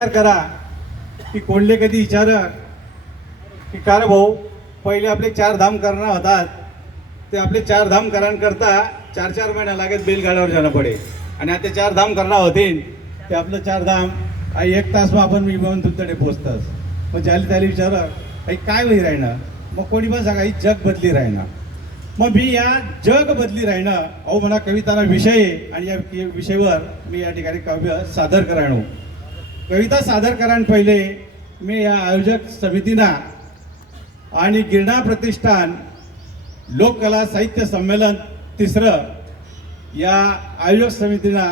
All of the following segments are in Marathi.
करा की कोणले कधी विचार की कार भाऊ पहिले आपले चार धाम करणं होतात. ते आपले चार धाम करता चार चार महिना लागत बैलगाड्यावर जाणं पडे. आणि आता चार धाम करणार होते ते आपलं चार धाम एक तास मग आपण मी म्हणून तुमच्याकडे पोचतास मग ज्याला त्याला विचारलं आई काय होई राहणं? मग कोणी पण सांगा ही जग बदली राहणं. मग मी या जग बदली राहणं अहो म्हणा कविताना विषय आणि या विषयावर मी या ठिकाणी काव्य सादर करायणो. कविता सादर करान पहिले मी या आयोजक समितीना आणि गिरणा प्रतिष्ठान लोककला साहित्य संमेलन तिसरं या आयोजक समितीना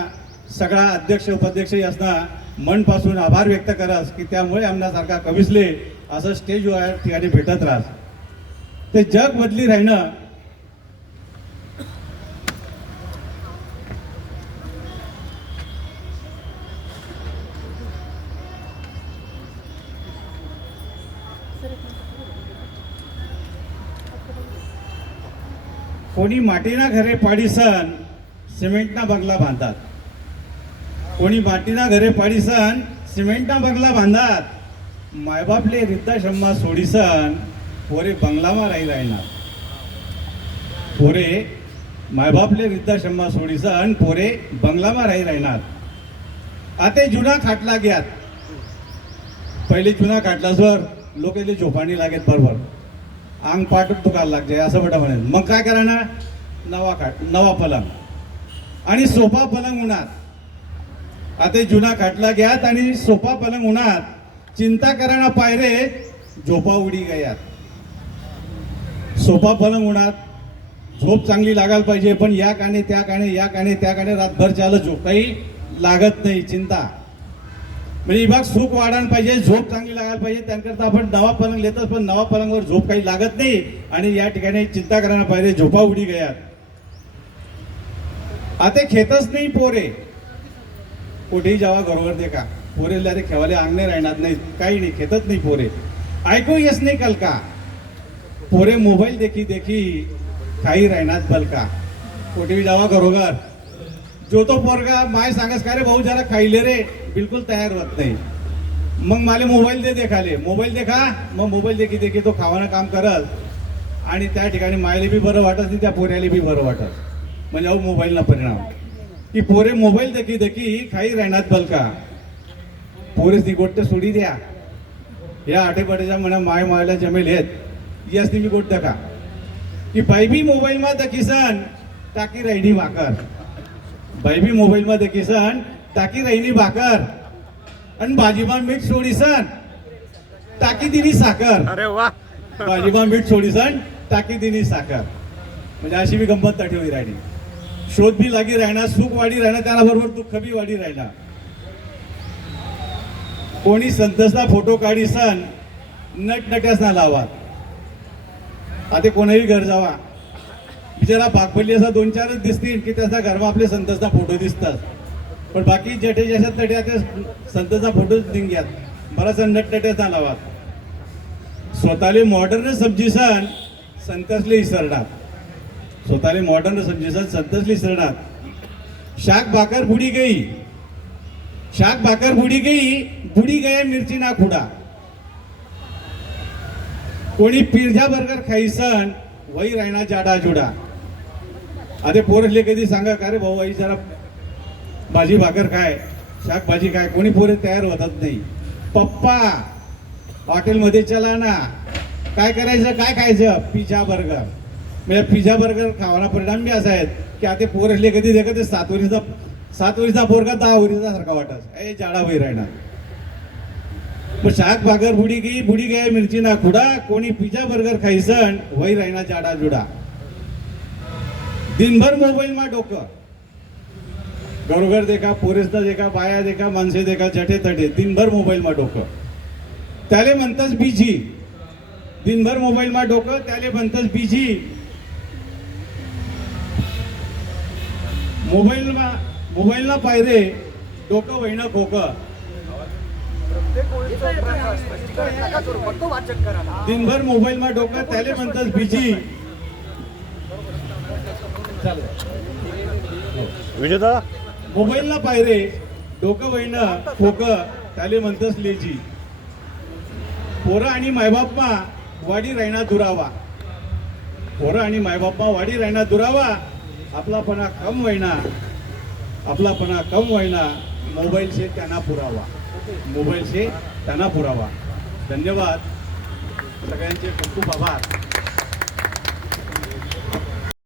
सगळा अध्यक्ष उपाध्यक्ष असना मनपासून आभार व्यक्त करास की त्यामुळे आमनासारखा कविसले असं स्टेज ठिकाणी भेटत राहस. ते जग बदली राहणं कोणी माटीना घरे पाडीसन सिमेंटना बंगला बांधतात. कोणी माटीना घरे पाडीसन सिमेंटना बंगला बांधतात. मायबापले वृद्धाश्रममा सोडीसन पोरे बंगलामा राही राहणार पोरे मायबापले वृद्धाश्रममा सोडीसन पोरे बंगलामा राही राहणार आता जुना खाटला घ्यात पहिले जुना खाटलासवर लोक इथे झोपाणी लागेल बरोबर. अंग पाठून दुखायला लागते असं म्हटलं म्हणेल मग काय करणार नवा खाट नवा पलंग. आणि सोफा पलंग उन्हात. आता जुना खाटला घ्यात आणि सोफा पलंग उन्हात. चिंता कराना पायरे झोपा उडी गयात. सोफा पलंग उन्हात. झोप चांगली लागायला पाहिजे पण या काने त्या काने या काने त्या काने रातभर चालत झोप. काही लागत नाही चिंता. म्हणजे विभाग सुख वाढायला पाहिजे झोप चांगली लागायला पाहिजे. त्याकरता आपण नवा पलंग लेतच पण नवा पलंगवर झोप काही लागत नाही. आणि या ठिकाणी चिंता करायला पाहिजे झोपा उडी गयात आता खेतच नाही पोरे. कुठेही जावा घरोघर देखा. पोरे अरे खेवाले अंगणे राहणार नाही काही नाही खेतच नाही पोरे. ऐकू येस नाही कलका पोरे मोबाईल देखी देखी काही राहणार बलका कुठेही जावा घरोघर. जो तो पोरगा माय सांगस का रे भाऊ जरा खाईले रे. बिलकुल तयार होत नाही. मग मला मोबाईल दे देखाले मोबाईल देखा मग मोबाईल देखी देखी तो खावानं काम करल. आणि त्या ठिकाणी मायले बी बरं वाटत नाही त्या पोऱ्याला बी बरं वाटत. म्हणजे अहो मोबाईलला परिणाम. की पोरे मोबाईल देखी देखी खाई राहणार बलका. पोरेस ती गोट्ट सोडी द्या. या आठेपाठीच्या म्हणा माय मायला जमेल येत यासनी मी गोट का? की बाईबी मोबाईल मा दखीसन टाकी राहिनी बायबी मोबाईलमा दखीसन टाकी राहिनी भाकर. आणि भाजीमा मीठ सोडीसन टाकी दिली साखर. अरे वा. भाजीमा मीठ सोडीसन टाकी दिली साखर. म्हणजे अशी बी गंमत होई राहिली. शोध बी लागी राहणार सुख वाढी राहणार त्याबरोबर दुःख बी वाढी राहणार कोणी संतसला फोटो काढीसन नट नट्यासना लावात आता कोणाही घर जावा. बिचारा भागपल्ली असा दोन चारच दिसतील की त्याचा घरमा आपले संतचा फोटो दिसतात. पण बाकी जठे जशात तटे ते संतचा फोटोच दिंग्यात बराच नट नट्यासना लावात स्वतःले मॉडर्न समजीसन संतसले इसरडात. स्वतःले मॉडर्न समजीसन संतसले इसरडात. शाक भाकर बुडी गई. शाक भाकर बुडी गई बुडी गया मिरची ना खुडा. कोणी पिरझा बर्गर खाईसन वही राहना जाडा जुडा. आता पोरसले कधी सांगा का रे भाऊ आई जरा भाजी भाकर काय शाक भाजी काय कोणी पोरे तयार होतात नाही. पप्पा हॉटेलमध्ये चला ना. काय करायचं काय खायचं? Pizza burger. म्हणजे पिझ्झा बर्गर खावाना परिणाम बी असा आहेत की आता पोरसले कधी देखत ते सात वरीचा सात वरीचा पोरगा दहा वरीचा सारखा वाटत ए जाडा वही राहणार पण शाक भाकर बुडी गई बुडी गया मिरची ना खुडा कोणी पिझ्झा बर्गर खायसन वही राहिना जाडा जुडा. दिनभर मोबाईल मा डोकं. घरोघर देखा पोरेसदा देखा बाया देखा माणसे देखा जठे तठे दिनभर मोबाईल मा डोकं. त्याले म्हणतस बीजी दिनभर मोबाईलमा डोकं त्याले म्हणतस बीजी मोबाईल मोबाईलना पायरे डोकं वहिनं खोकं. दिनभर मोबाईल मा डोकं त्याले म्हणतात बीजी विजेता? मोबाईलला पायरे डोकं वहिनं खोकं त्याले म्हणतस लेजी पोरं आणि मायबापमा वाडी रायना दुरावा. पोरं आणि मायबापमा वाडी रायना दुरावा. आपलापणा कम व्हायना आपलापणा कम व्हायना मोबाईल से त्यांना पुरावा. मोबाईल से त्यांना पुरावा. धन्यवाद. सगळ्यांचे खूप खूप आभार.